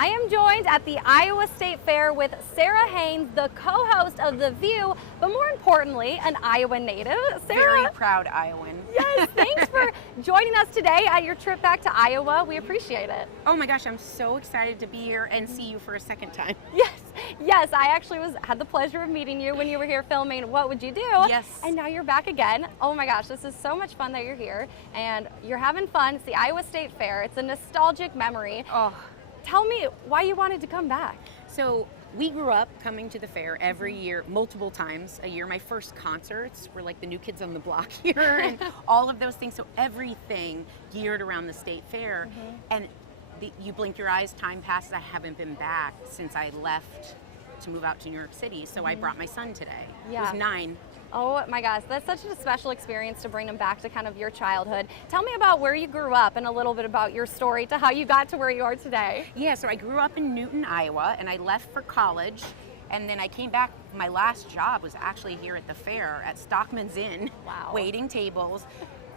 I am joined at the Iowa State Fair with Sara Haines, the co-host of The View, but more importantly, an Iowa native. Sara, very proud Iowan. Yes, thanks for joining us today at your trip back to Iowa. We appreciate it. Oh my gosh, I'm so excited to be here and see you for a second time. Yes, I actually had the pleasure of meeting you when you were here filming What Would You Do? Yes. And now you're back again. Oh my gosh, this is so much fun that you're here and you're having fun. It's the Iowa State Fair. It's a nostalgic memory. Oh. Tell me why you wanted to come back. So we grew up coming to the fair every year, multiple times a year. My first concerts were like the New Kids on the Block here and all of those things. So everything geared around the State Fair. And you blink your eyes, time passes. I haven't been back since I left to move out to New York City. So I brought my son today. He was 9. Oh my gosh, that's such a special experience to bring him back to kind of your childhood. Tell me about where you grew up and a little bit about your story to how you got to where you are today. Yeah, so I grew up in Newton, Iowa, and I left for college. And then I came back. My last job was actually here at the fair at Stockman's Inn, waiting tables,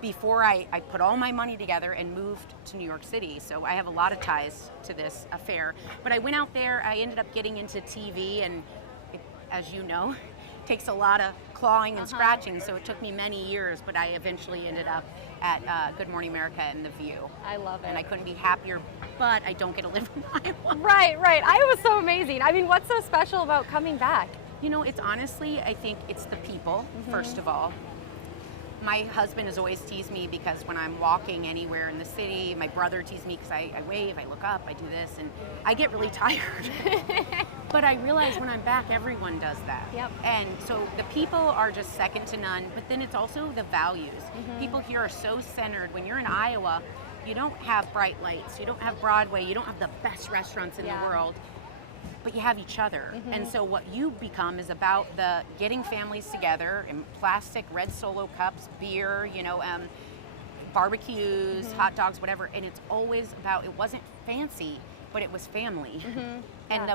before I put all my money together and moved to New York City. So I have a lot of ties to this affair. But I went out there, I ended up getting into TV, and as you know, takes a lot of clawing and scratching, so it took me many years, but I eventually ended up at Good Morning America and The View. I love it. And I couldn't be happier, but I don't get to live in Iowa. Right. Iowa's so amazing. I mean, what's so special about coming back? You know, it's honestly, I think it's the people, first of all. My husband has always teased me because when I'm walking anywhere in the city, my brother teased me because I wave, I look up, I do this, and I get really tired. But I realize when I'm back, everyone does that. Yep. And so the people are just second to none, but then it's also the values. People here are so centered. When you're in Iowa, you don't have bright lights, you don't have Broadway, you don't have the best restaurants in the world, but you have each other. And so what you become is about the getting families together in plastic red Solo cups, beer, you know, barbecues, hot dogs, whatever. And it's always about, it wasn't fancy, but it was family. And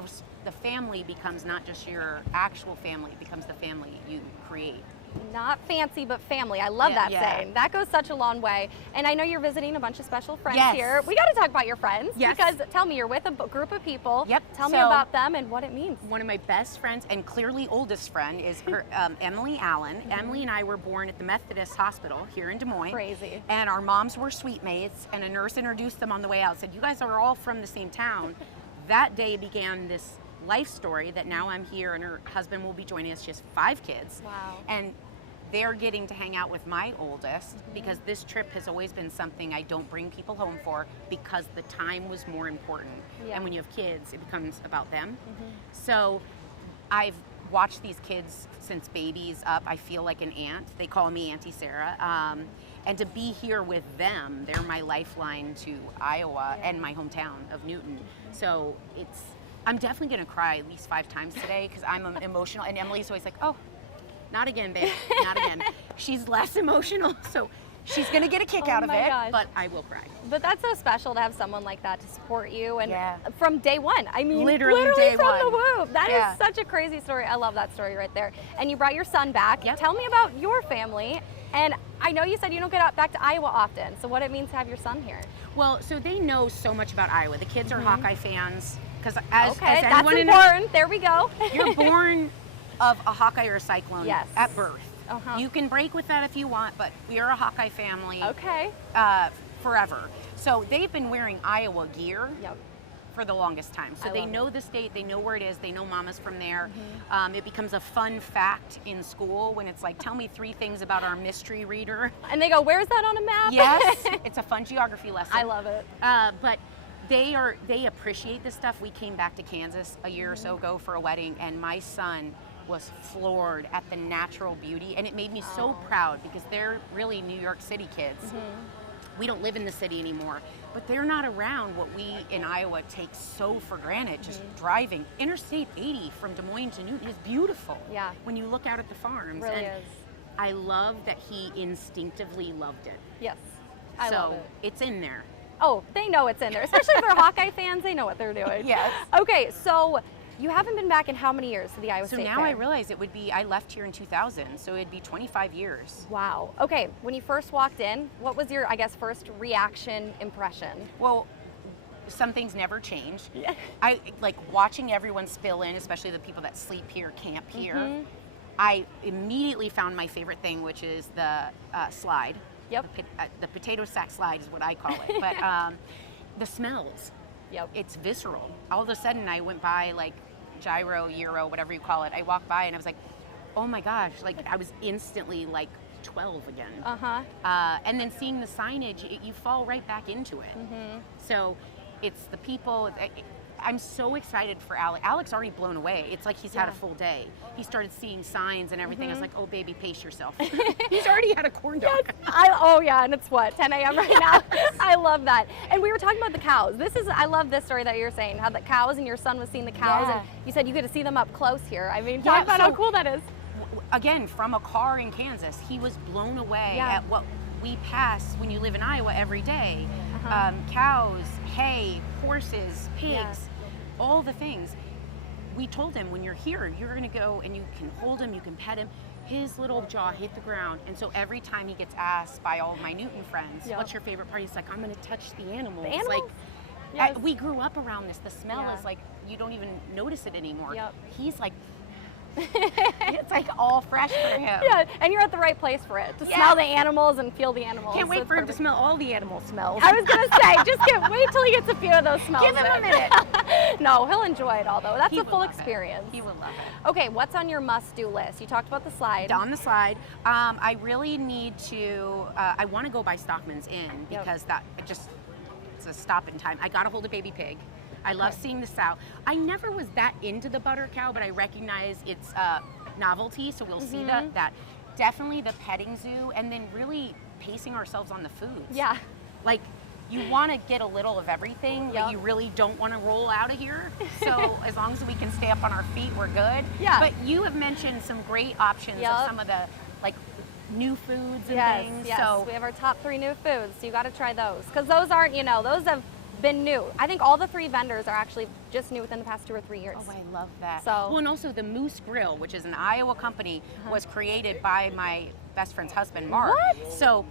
the family becomes not just your actual family, it becomes the family you create. Not fancy, but family. I love that saying. That goes such a long way. And I know you're visiting a bunch of special friends here. We got to talk about your friends. Because tell me, you're with a group of people. Tell me about them and what it means. One of my best friends and clearly oldest friend is her Emily Allen. Emily and I were born at the Methodist Hospital here in Des Moines. Crazy. And our moms were suite mates, and a nurse introduced them on the way out, said, you guys are all from the same town. That day began this life story that now I'm here, and her husband will be joining us. She has 5 kids. Wow. And they're getting to hang out with my oldest because this trip has always been something I don't bring people home for because the time was more important. And when you have kids, it becomes about them. So I've watched these kids since babies up. I feel like an aunt. They call me Auntie Sarah. And to be here with them, they're my lifeline to Iowa and my hometown of Newton. So I'm definitely gonna cry at least 5 times today because I'm emotional. And Emily's always like, oh, not again, babe, not again. She's less emotional, so she's gonna get a kick out of it, but I will cry. But that's so special to have someone like that to support you, and from day one. I mean, literally day from one. the womb. That is such a crazy story. I love that story right there. And you brought your son back. Tell me about your family. And I know you said you don't get back to Iowa often, so what it means to have your son here. Well, so they know so much about Iowa. The kids are Hawkeye fans, because as that's anyone important. There we go. You're born of a Hawkeye or a Cyclone at birth. You can break with that if you want, but we are a Hawkeye family forever. So they've been wearing Iowa gear for the longest time. So they know the state, they know where it is, they know mama's from there. It becomes a fun fact in school when it's like, tell me 3 things about our mystery reader. And they go, where's that on a map? Yes, it's a fun geography lesson. I love it. But they appreciate this stuff. We came back to Kansas a year or so ago for a wedding, and my son was floored at the natural beauty, and it made me so proud because they're really New York City kids. We don't live in the city anymore, but they're not around what we in Iowa take so for granted, just driving. Interstate 80 from Des Moines to Newton is beautiful when you look out at the farms. It really and is. I love that he instinctively loved it. Yes, I love it. It's in there. Oh, they know it's in there, especially if they're Hawkeye fans, they know what they're doing. Yes. Okay, so you haven't been back in how many years to the Iowa State Fair? So now I realize it would be, I left here in 2000, so it'd be 25 years. Wow. Okay, when you first walked in, what was your, I guess, first reaction, impression? Well, some things never change. Yeah. I like watching everyone spill in, especially the people that sleep here, camp here. I immediately found my favorite thing, which is the slide. Yep. The potato sack slide is what I call it. But the smells. Yep. It's visceral. All of a sudden, I went by like gyro, euro, whatever you call it. I walked by and I was like, oh my gosh! Like I was instantly like 12 again. And then seeing the signage, you fall right back into it. So it's the people. I'm so excited for Alex. Alex already blown away. It's like he's had a full day. He started seeing signs and everything. I was like, oh baby, pace yourself. He's already had a corn dog. Yes. Oh yeah, and it's what, 10 a.m. right now? I love that. And we were talking about the cows. I love this story that you're saying, how the cows and your son was seeing the cows, and you said you get to see them up close here. I mean, talk about how cool that is. Again, from a car in Kansas, he was blown away at what we pass when you live in Iowa every day. Cows, hay, horses, pigs, all the things. We told him, when you're here, you're gonna go and you can hold him, you can pet him. His little jaw hit the ground, and so every time he gets asked by all of my Newton friends, what's your favorite part? He's like, I'm gonna touch the animals. The animals? Like, we grew up around this. The smell is like, you don't even notice it anymore. He's like, it's like all fresh for him. Yeah, and you're at the right place for it, to smell the animals and feel the animals. Can't wait for him to smell all the animal smells. I was gonna say, wait till he gets a few of those smells. Give him a minute. No, he'll enjoy it all though. That's a full experience. He will love it. Okay, what's on your must-do list? You talked about the slide. On the slide, I really need to, I want to go by Stockman's Inn because it's a stop in time. I got to hold a baby pig. I love seeing the sow. I never was that into the butter cow, but I recognize its novelty, so we'll see that. Definitely the petting zoo, and then really pacing ourselves on the foods. Yeah. Like, you want to get a little of everything, but you really don't want to roll out of here. So as long as we can stay up on our feet, we're good. Yeah. But you have mentioned some great options of some of the like new foods and things. Yes, so we have our top 3 new foods, so you got to try those, because those aren't, those have been new. I think all the 3 vendors are actually just new within the past 2 or 3 years. Oh, I love that. So, well, and also the Moose Grill, which is an Iowa company, was created by my best friend's husband, Mark. What? So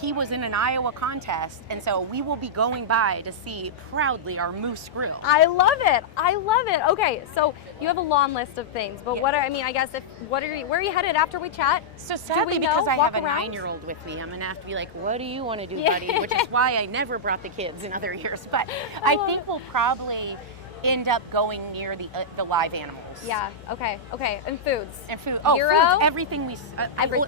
he was in an Iowa contest, and so we will be going by to see proudly our Moose Grill. I love it. I love it. Okay, so you have a long list of things, but where are you headed after we chat? So sadly, because I have a 9-year-old with me, I'm gonna have to be like, what do you want to do, buddy? Which is why I never brought the kids in other years. But I think we'll probably end up going near the live animals. Yeah. Okay. And foods. And food. Oh, Euro? Foods, everything we.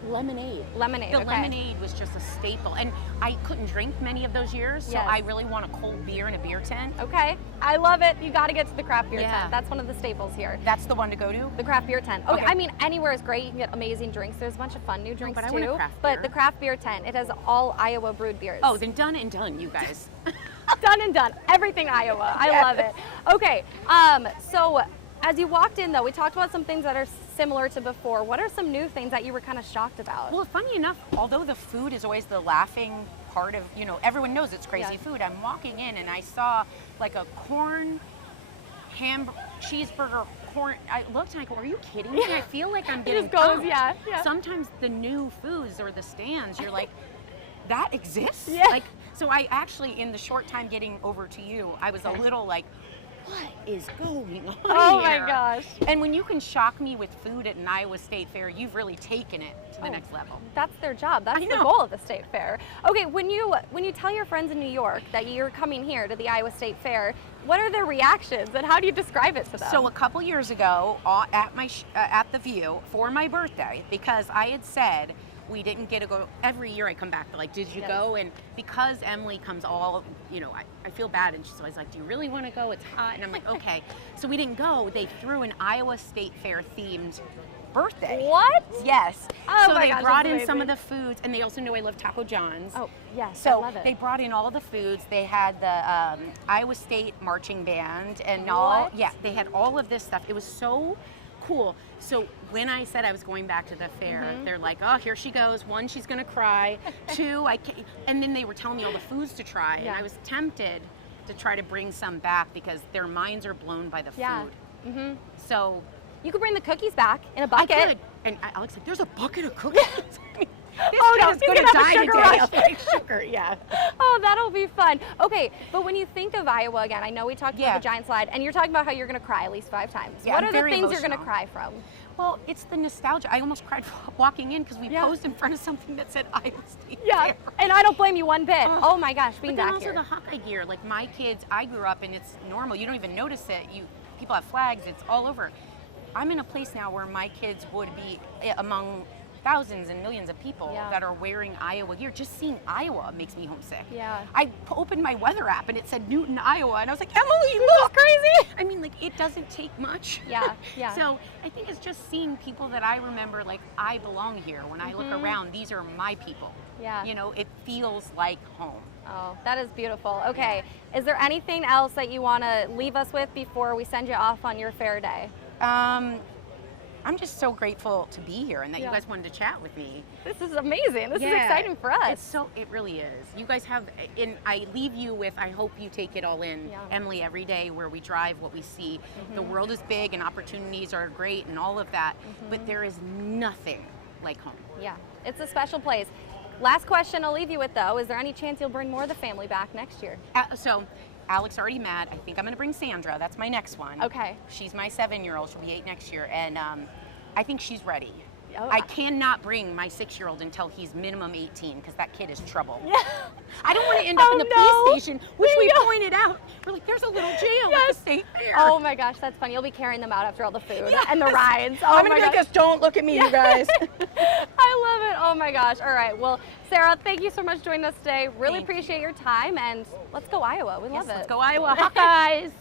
Lemonade. The lemonade was just a staple, and I couldn't drink many of those years, so I really want a cold beer in a beer tent. Okay. I love it. You got to get to the craft beer tent. That's one of the staples here. That's the one to go to. The craft beer tent. Okay. I mean, anywhere is great. You can get amazing drinks. There's a bunch of fun new drinks but too. I want a craft beer. But the craft beer tent, it has all Iowa brewed beers. Oh, then done and done, you guys. Done and done. Everything Iowa. I love it. Okay. So as you walked in, though, we talked about some things that are similar to before. What are some new things that you were kind of shocked about? Well, funny enough, although the food is always the laughing part of, everyone knows it's crazy food. I'm walking in and I saw like a corn cheeseburger corn. I looked and I go, are you kidding me? I feel like I'm getting pumped. Sometimes the new foods or the stands, you're like, that exists? Yeah. Like, so I actually, in the short time getting over to you, I was a little like, what is going on Oh here? my gosh. And when you can shock me with food at an Iowa State Fair, you've really taken it to the next level. That's their job. That's the goal of the State Fair. Okay, when you tell your friends in New York that you're coming here to the Iowa State Fair, what are their reactions and how do you describe it to them? So a couple years ago, at the View for my birthday, because I had said we didn't get to go. Every year I come back, they're like, did you go? And because Emily comes I feel bad, and she's always like, do you really want to go? It's hot. And I'm like, okay. So we didn't go. They threw an Iowa State Fair themed birthday. What? Yes. Oh so my they gosh, brought that's in amazing. some of the foods, and they also know I love Taco John's. Oh, yes, so I love it. they brought in all the foods. They had the Iowa State marching band and they had all of this stuff. It was so cool. So when I said I was going back to the fair, they're like, oh, here she goes. 1, she's gonna cry. 2, I can't. And then they were telling me all the foods to try, and I was tempted to try to bring some back because their minds are blown by the food. So you could bring the cookies back in a bucket. I could. And Alex said, there's a bucket of cookies. This oh kid no, is he's going to gonna have die a sugar today. rush. Like sugar, yeah. Oh, that'll be fun. Okay, but when you think of Iowa again, I know we talked about the giant slide, and you're talking about how you're going to cry at least 5 times. Yeah, what I'm are the very things you're emotional. going to cry from? Well, it's the nostalgia. I almost cried walking in because we posed in front of something that said Iowa State. Yeah, there. and I don't blame you one bit. Oh my gosh, being but then back also here. the Hawkeye gear. Like my kids, I grew up and it's normal. You don't even notice it. People have flags. It's all over. I'm in a place now where my kids would be among thousands and millions of people that are wearing Iowa gear. Just seeing Iowa makes me homesick. Yeah. I opened my weather app and it said Newton, Iowa, and I was like, Emily, look, crazy. I mean, like, it doesn't take much. Yeah, yeah. So I think it's just seeing people that I remember, like, I belong here. When I look around, these are my people. Yeah. You know, it feels like home. Oh, that is beautiful. Okay, is there anything else that you want to leave us with before we send you off on your fair day? I'm just so grateful to be here and that you guys wanted to chat with me. This is amazing. This is exciting for us. It really is. You guys have, and I leave you with, I hope you take it all in, Emily, every day where we drive, what we see. The world is big and opportunities are great and all of that, but there is nothing like home. Yeah, it's a special place. Last question I'll leave you with though, is there any chance you'll bring more of the family back next year? So Alex already mad. I think I'm gonna bring Sandra. That's my next one. Okay. She's my 7-year-old. She'll be 8 next year, and I think she's ready. Oh, I cannot bring my 6-year-old until he's minimum 18 because that kid is trouble. Yeah. I don't want to end up in the police station, which we pointed out. We're like, there's a little jail at the state fair. Oh my gosh, that's funny. You'll be carrying them out after all the food and the rides. Oh I'm gonna make us don't look at me, you guys. I love it. Oh my gosh. All right. Well, Sara, thank you so much for joining us today. Really appreciate your time, and let's go Iowa. We love it. Let's go Iowa. Hawkeyes.